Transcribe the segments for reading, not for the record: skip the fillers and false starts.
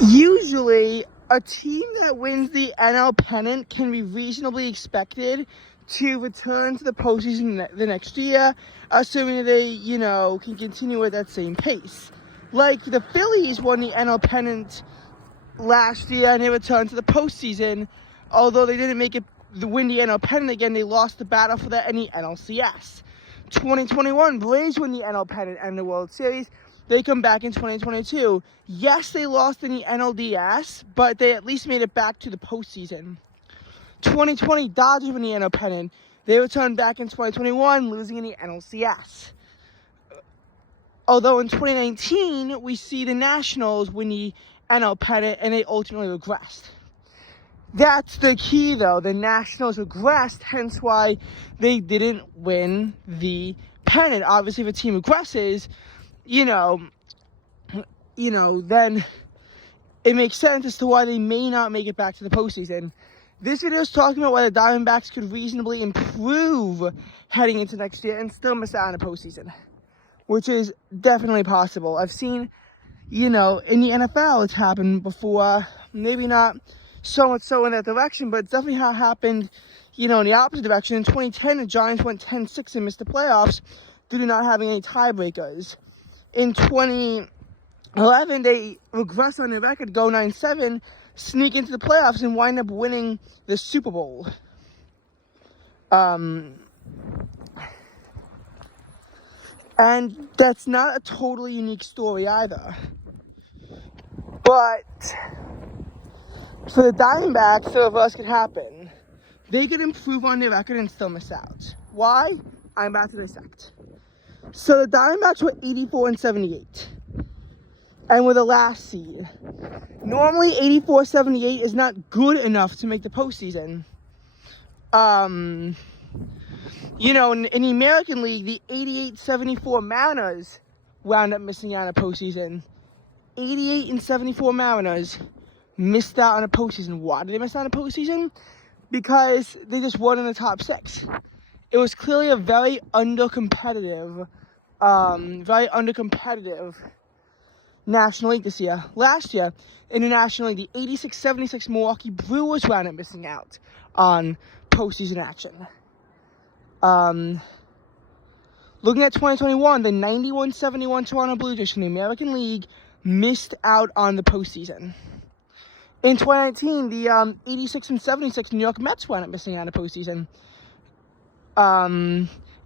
Usually, a team that wins the NL pennant can be reasonably expected to return to the postseason the next year, assuming that they, can continue at that same pace. Like the Phillies won the NL pennant last year and they returned to the postseason. Although they didn't make it win the NL pennant again, they lost the battle for that in the NLCS. 2021, Braves win the NL pennant and the World Series. They come back in 2022. Yes, they lost in the NLDS, but they at least made it back to the postseason. 2020, Dodgers win the NL pennant. They returned back in 2021, losing in the NLCS. Although in 2019, we see the Nationals win the NL pennant, and they ultimately regressed. That's the key, though. The Nationals regressed, hence why they didn't win the pennant. Obviously, if a team regresses, then it makes sense as to why they may not make it back to the postseason. This video is talking about why the Diamondbacks could reasonably improve heading into next year and still miss out on the postseason, which is definitely possible. I've seen, in the NFL, it's happened before. Maybe not so much so in that direction, but it's definitely how it happened, in the opposite direction. In 2010, the Giants went 10-6 and missed the playoffs due to not having any tiebreakers. In 2011, they regressed on their record, go 9-7, sneak into the playoffs, and wind up winning the Super Bowl. And that's not a totally unique story either. But for the Diamondbacks, the reverse could happen. They could improve on their record and still miss out. Why? I'm about to dissect. So the Diamondbacks were 84-78. And were the last seed. Normally, 84-78 is not good enough to make the postseason. In the American League, the 88-74 Mariners wound up missing out on the postseason. 88-74 Mariners missed out on the postseason. Why did they miss out on the postseason? Because they just weren't in the top six. It was clearly a very under-competitive National League this year. Last year, in the National League, the 86-76 Milwaukee Brewers wound up missing out on postseason action. Looking at 2021, the 91-71 Toronto Blue Jays from the American League missed out on the postseason. In 2019, the 86-76 New York Mets wound up missing out on the postseason.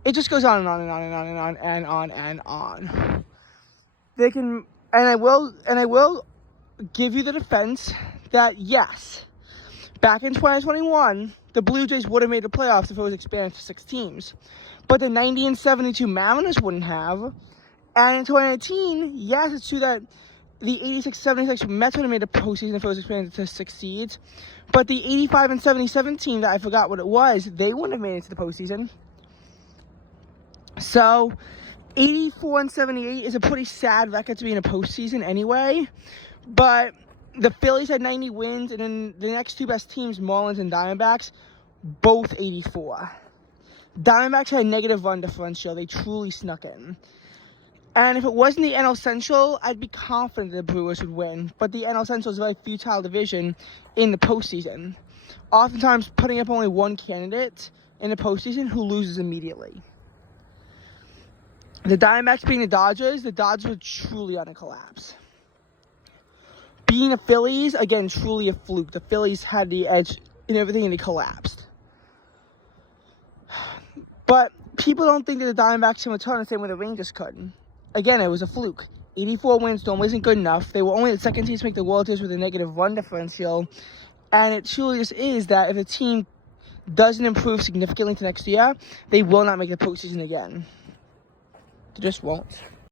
It just goes on and on and on and on and on and on and on. They can, and I will give you the defense that yes, back in 2021, the Blue Jays would have made the playoffs if it was expanded to 6 teams. But the 90-72 Mariners wouldn't have. And in 2019, yes, it's true that the 86-76 Mets would have made the postseason if it was expanded to 6 seeds. But the 85-77 team that I forgot what it was, they wouldn't have made it to the postseason. So 84-78 is a pretty sad record to be in a postseason anyway. But the Phillies had 90 wins, and then the next two best teams, Marlins and Diamondbacks, both 84. Diamondbacks had a negative run differential. They truly snuck in. And if it wasn't the NL Central, I'd be confident the Brewers would win. But the NL Central is a very futile division in the postseason. Oftentimes putting up only one candidate in the postseason who loses immediately. The Diamondbacks being the Dodgers were truly on a collapse. Being the Phillies, again, truly a fluke. The Phillies had the edge in everything and they collapsed. But people don't think that the Diamondbacks can return the same way the Rangers could. Again, it was a fluke. 84 wins normally isn't good enough. They were only the second team to make the World Series with a negative run differential. And it truly just is that if a team doesn't improve significantly to next year, they will not make the postseason again. They just won't.